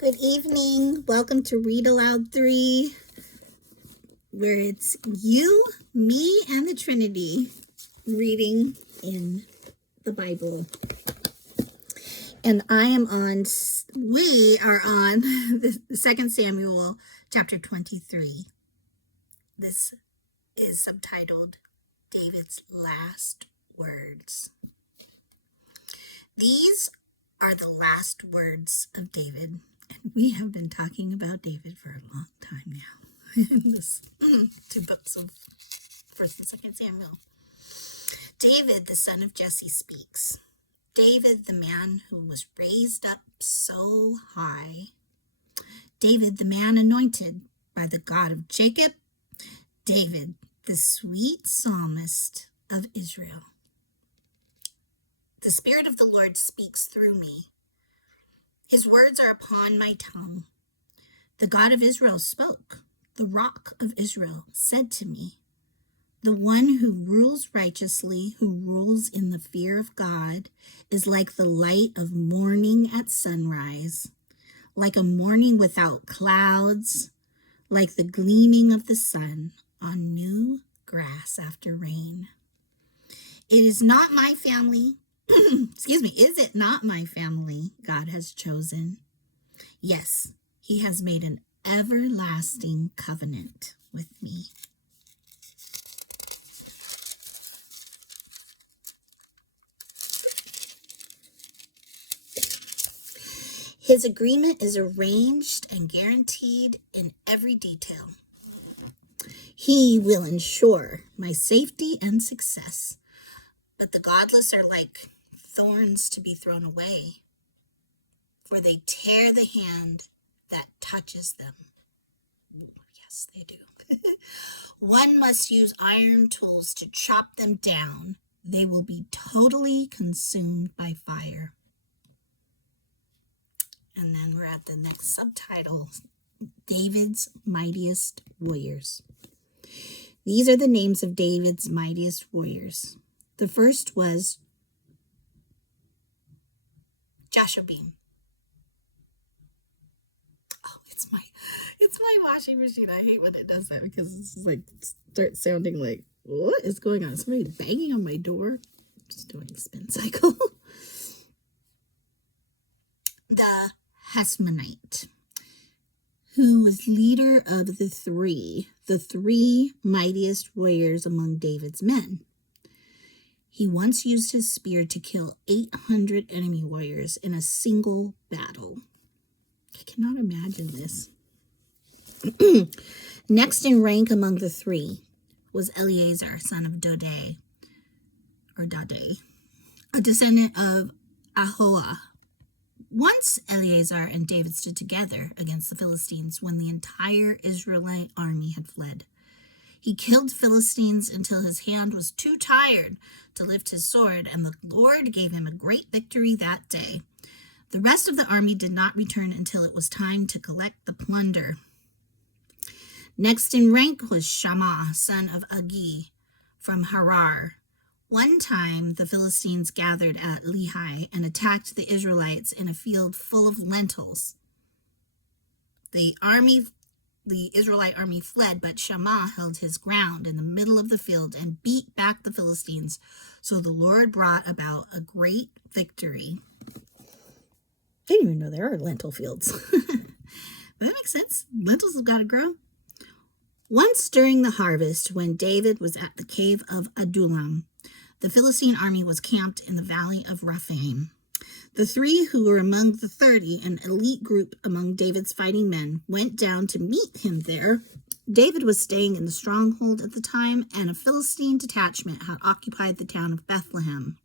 Good evening. Welcome to Read Aloud 3, where it's you, me, and the Trinity reading in the Bible. And we are on the 2 Samuel chapter 23. This is subtitled David's Last Words. These are the last words of David. And we have been talking about David for a long time now in this two books of 1st and 2nd Samuel. David, the son of Jesse, speaks. David, the man who was raised up so high. David, the man anointed by the God of Jacob. David, the sweet psalmist of Israel. The Spirit of the Lord speaks through me. His words are upon my tongue. The God of Israel spoke. The Rock of Israel said to me, the one who rules righteously, who rules in the fear of God, is like the light of morning at sunrise, like a morning without clouds, like the gleaming of the sun on new grass after rain. It is not my family. Is it not my family God has chosen? Yes, he has made an everlasting covenant with me. His agreement is arranged and guaranteed in every detail. He will ensure my safety and success, but the godless are like thorns to be thrown away, for they tear the hand that touches them. Yes, they do. One must use iron tools to chop them down. They will be totally consumed by fire. And then we're at the next subtitle, David's Mightiest Warriors. These are the names of David's mightiest warriors. The first was Jashobeam. Oh, it's my washing machine. I hate when it does that because it's like starts sounding like, what is going on? Somebody banging on my door. Just doing a spin cycle. The Heshmonite, who was leader of the three mightiest warriors among David's men. He once used his spear to kill 800 enemy warriors in a single battle. I cannot imagine this. Next in rank among the three was Eleazar, son of Dode, a descendant of Ahoah. Once Eleazar and David stood together against the Philistines when the entire Israelite army had fled. He killed Philistines until his hand was too tired to lift his sword, and the Lord gave him a great victory that day. The rest of the army did not return until it was time to collect the plunder. Next in rank was Shammah, son of Agi, from Harar. One time, the Philistines gathered at Lehi and attacked the Israelites in a field full of lentils. The Israelite army fled, but Shammah held his ground in the middle of the field and beat back the Philistines. So the Lord brought about a great victory. I didn't even know there are lentil fields. But that makes sense. Lentils have got to grow. Once during the harvest, when David was at the cave of Adullam, the Philistine army was camped in the valley of Rephaim. The three who were among the 30, an elite group among David's fighting men, went down to meet him there. David was staying in the stronghold at the time, and a Philistine detachment had occupied the town of Bethlehem.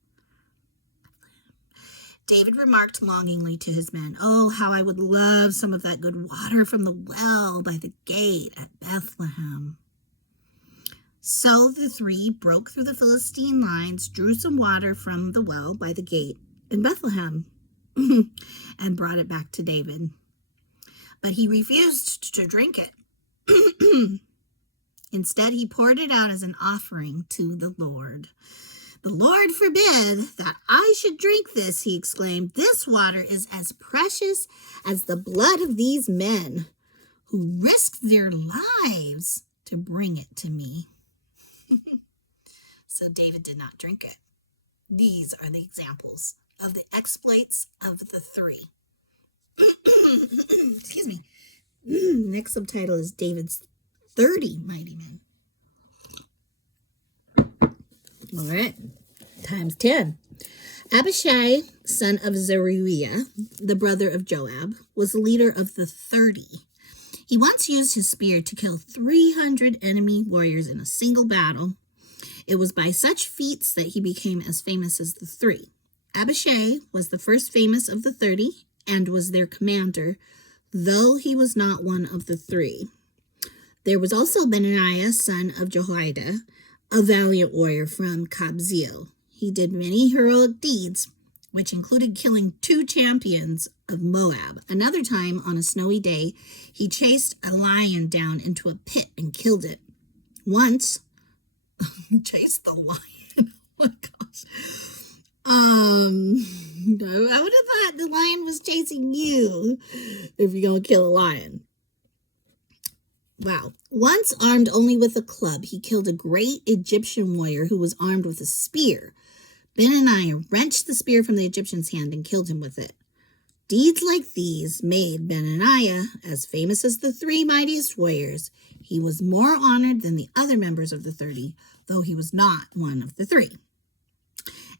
David remarked longingly to his men, "Oh, how I would love some of that good water from the well by the gate at Bethlehem." So the three broke through the Philistine lines, drew some water from the well by the gate in Bethlehem, and brought it back to David. But he refused to drink it. Instead, he poured it out as an offering to the Lord. "The Lord forbid that I should drink this," he exclaimed. "This water is as precious as the blood of these men who risked their lives to bring it to me." So David did not drink it. These are the examples of the exploits of the three. Excuse me. Next subtitle is David's 30 mighty men. All right, times 10. Abishai, son of Zeruiah, the brother of Joab, was the leader of the 30. He once used his spear to kill 300 enemy warriors in a single battle. It was by such feats that he became as famous as the three. Abishai was the first famous of the 30 and was their commander, though he was not one of the three. There was also Benaiah, son of Jehoiada, a valiant warrior from Kabzeel. He did many heroic deeds, which included killing 2 champions of Moab. Another time, on a snowy day, he chased a lion down into a pit and killed it. Once, chased the lion. Oh my gosh. I would have thought the lion was chasing you if you're going to kill a lion. Wow. Once armed only with a club, he killed a great Egyptian warrior who was armed with a spear. Benaiah wrenched the spear from the Egyptian's hand and killed him with it. Deeds like these made Benaiah as famous as the 3 mightiest warriors. He was more honored than the other members of the 30, though he was not one of the 3.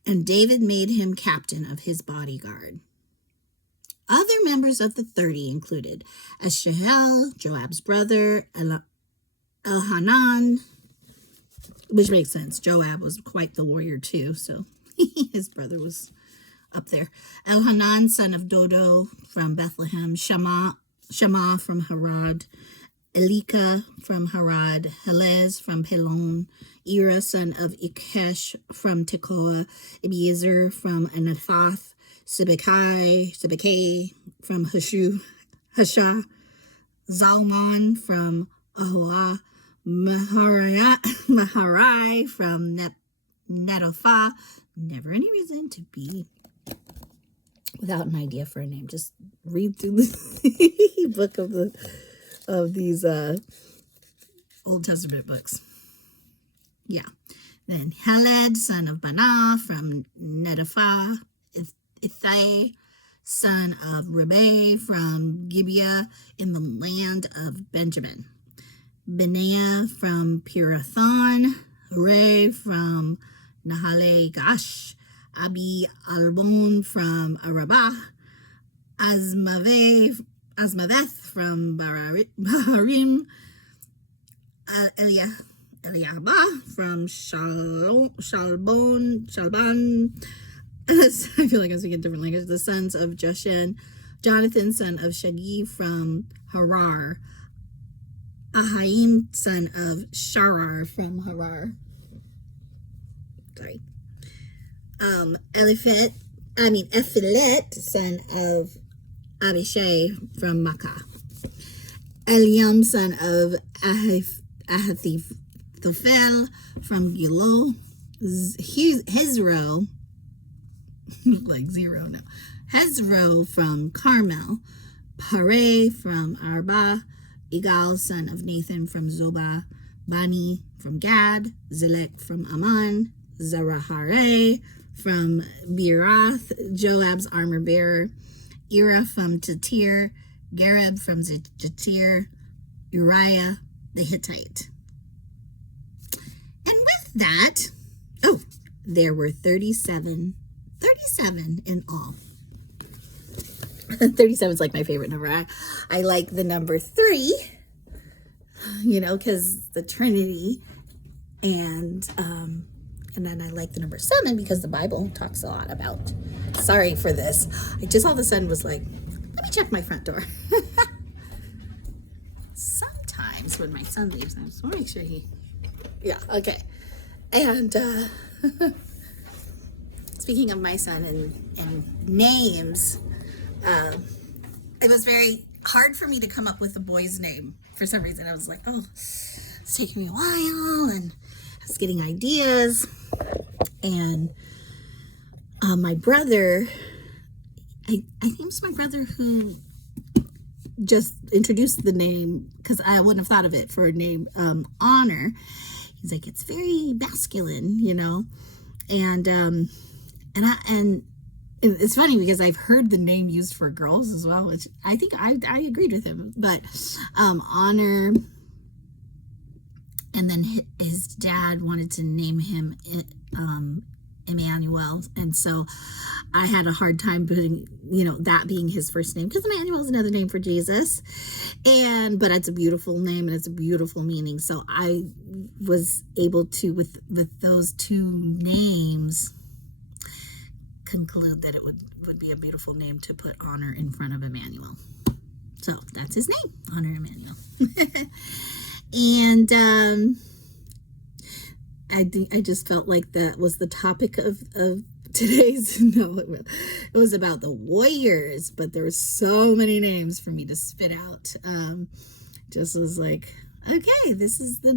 And David made him captain of his bodyguard. Other members of the 30 included Asahel, Joab's brother, Elhanan, which makes sense. Joab was quite the warrior too, so his brother was up there. Elhanan, son of Dodo from Bethlehem, Shammah from Harad, Elika from Harad, Helez from Pelon, Ira, son of Ikesh from Tekoa, Abiezer from Anathoth, Sibbecai from Husha, Zalmon from Ahoah, Maharai from Netophah. Never any reason to be without an idea for a name. Just read through the book of these Old Testament books. Yeah. Then Heled, son of Banah from Netophah, Ithai, son of Rebbe from Gibeah in the land of Benjamin. Benaiah from Pirathon, Hooray from Nahale Gash, Abi Albon from Arabah, Asmaveth from Baharim, Eliabah from Shalban. I feel like I'm speaking different language. The sons of Joshen, Jonathan, son of Shagi from Harar, Ahaim, son of Sharar from Harar. Sorry. Ephilet, son of Abishai from Makkah. Eliam, son of Ahithophel from Gilo. Hezro, like zero now. Hezro from Carmel. Pare from Arba. Igal, son of Nathan from Zobah. Bani from Gad. Zelek from Ammon. Zarahare from Beerath, Joab's armor bearer. Ira from Tatir. Gareb from Jatir. Uriah the Hittite. And with that, there were 37 in all. 37 is like my favorite number. I like the number 3, because the Trinity, and then I like the number 7 because the Bible talks a lot about. Sorry for this. I just all of a sudden was like, let me check my front door. Sometimes when my son leaves, I just want to make sure okay. And speaking of my son and names, it was very hard for me to come up with a boy's name for some reason. I was like, it's taking me a while, and I was getting ideas. And my brother, I think it was my brother who just introduced the name, because I wouldn't have thought of it for a name, Honor. He's like, it's very masculine, and it's funny because I've heard the name used for girls as well, which I think I agreed with him. But Honor, and then his dad wanted to name him Emmanuel, and so I had a hard time putting, that being his first name, because Emmanuel is another name for Jesus, but it's a beautiful name and it's a beautiful meaning. So I was able to, with those two names, conclude that it would be a beautiful name to put Honor in front of Emmanuel. So that's his name, Honor Emmanuel. And I just felt like that was the topic of today's. No, it was about the Warriors, but there were so many names for me to spit out. Just was like, okay, this is the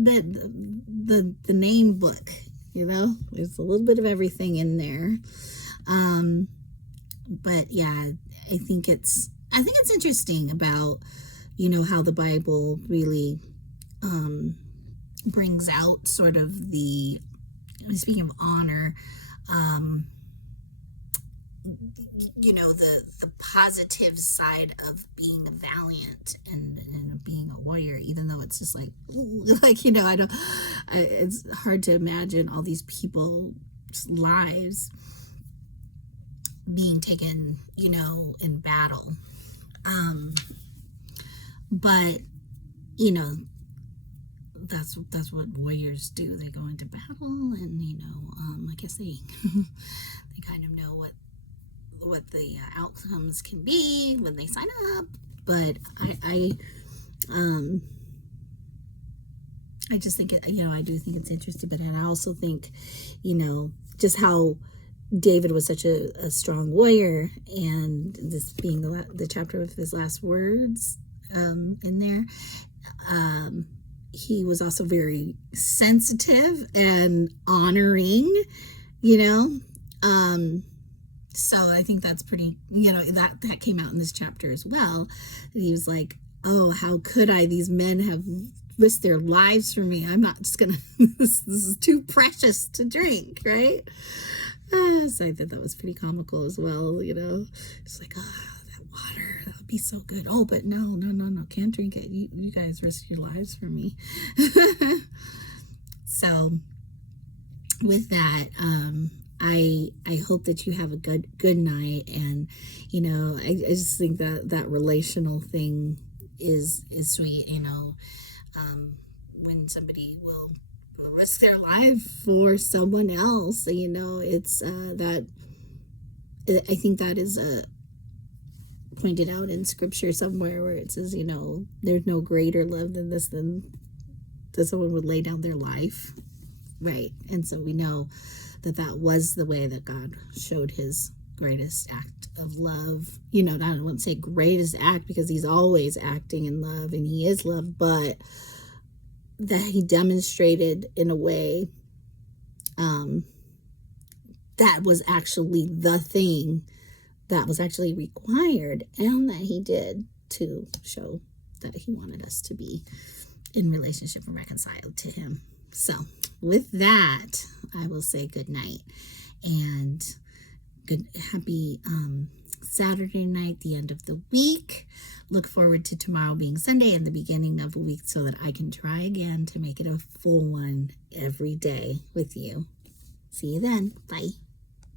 name book. There's a little bit of everything in there. But yeah, I think it's interesting about, how the Bible really brings out sort of speaking of honor, the positive side of being valiant and being a warrior, even though it's just like it's hard to imagine all these people's lives being taken, in battle. But, that's what warriors do. They go into battle, and, I guess they kind of know what the outcomes can be when they sign up. But I just think I do think it's interesting. But I also think, just how David was such a strong warrior, and this being the chapter of his last words in there, he was also very sensitive and honoring, so I think that's pretty, that came out in this chapter as well. And he was like, oh, how could these men have risked their lives for me? I'm not just gonna this is too precious to drink, right? So I thought that was pretty comical as well, It's like, that water, that would be so good. Oh, but no, can't drink it. You guys risked your lives for me. So with that, I hope that you have a good night. And, I just think that relational thing is sweet, when somebody will risk their life for someone else, it's that I think that is pointed out in scripture somewhere, where it says, there's no greater love than this, that someone would lay down their life, right? And so we know that was the way that God showed his greatest act of love. I wouldn't say greatest act, because he's always acting in love and he is love, but that he demonstrated in a way that was actually the thing that was actually required, and that he did to show that he wanted us to be in relationship and reconciled to him. So with that, I will say good night, and happy Saturday night, the end of the week. Look forward to tomorrow being Sunday and the beginning of a week, so that I can try again to make it a full one every day with you. See you then. Bye.